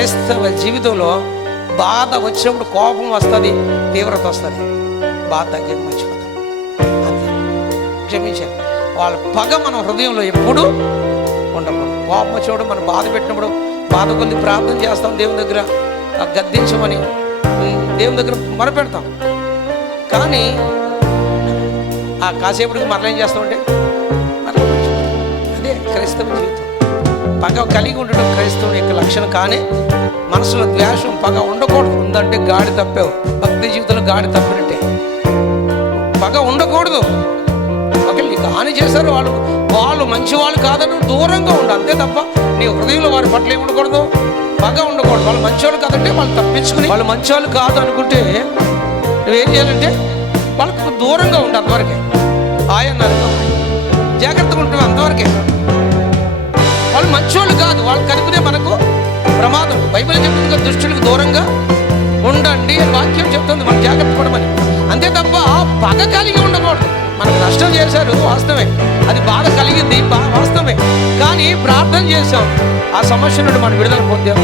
క్రైస్తవ జీవితంలో బాధ వచ్చినప్పుడు కోపం వస్తుంది, తీవ్రత వస్తుంది, బాధ తగ్గేది మర్చిపోతాం. అంతే, క్షమించాలి. వాళ్ళ పగ మన హృదయంలో ఎప్పుడు ఉండకూడదు. కోపం వచ్చినప్పుడు మనం బాధ పెట్టినప్పుడు బాధ కొద్ది ప్రార్థన చేస్తాం, దేవుని దగ్గర గద్దించమని దేవుని దగ్గర మొరపెడతాం. కానీ ఆ కాసేపటికి మరలా ఏం చేస్తామంటే మరలా అదే క్రైస్తవ జీవితం. పగ కలిగి ఉండడం క్రైస్తవుని యొక్క లక్షణం. కానీ మనసులో ద్వేషం, పగ ఉండకూడదు. ఉందంటే గాడి తప్పావు, భక్తి జీవితంలో గాడి తప్పినట్టే. పగ ఉండకూడదు. ఒకవేళ నీకు హాని చేశారు, వాళ్ళు మంచి వాళ్ళు కాదని దూరంగా ఉండు, అంతే తప్ప నీ హృదయంలో వారి పట్ల ఏమి ఉండకూడదు, పగ ఉండకూడదు. వాళ్ళు మంచివాళ్ళు కాదంటే వాళ్ళు తప్పించుకుని, వాళ్ళు మంచివాళ్ళు కాదు అనుకుంటే నువ్వేం చేయాలంటే వాళ్ళకు దూరంగా ఉండు, అంతవరకే. అన్నారు జాగ్రత్తగా ఉంటుంది, అంతవరకే. వాళ్ళు మంచివాళ్ళు కాదు, వాళ్ళు కలిపితే మనకు ప్రమాదం. బైబిల్ చెప్తుంది కదా, దుష్టులకు దూరంగా ఉండండి అని వాక్యం చెప్తుంది, మనం జాగ్రత్త పడమని. అంతే తప్ప పగ కలిగి ఉండకూడదు. మనకు నష్టం చేశారు వాస్తవమే, అది బాధ కలిగింది వాస్తవమే. కానీ ప్రార్థన చేశాం, ఆ సమస్య నుండి మనం విడుదల పొందాం.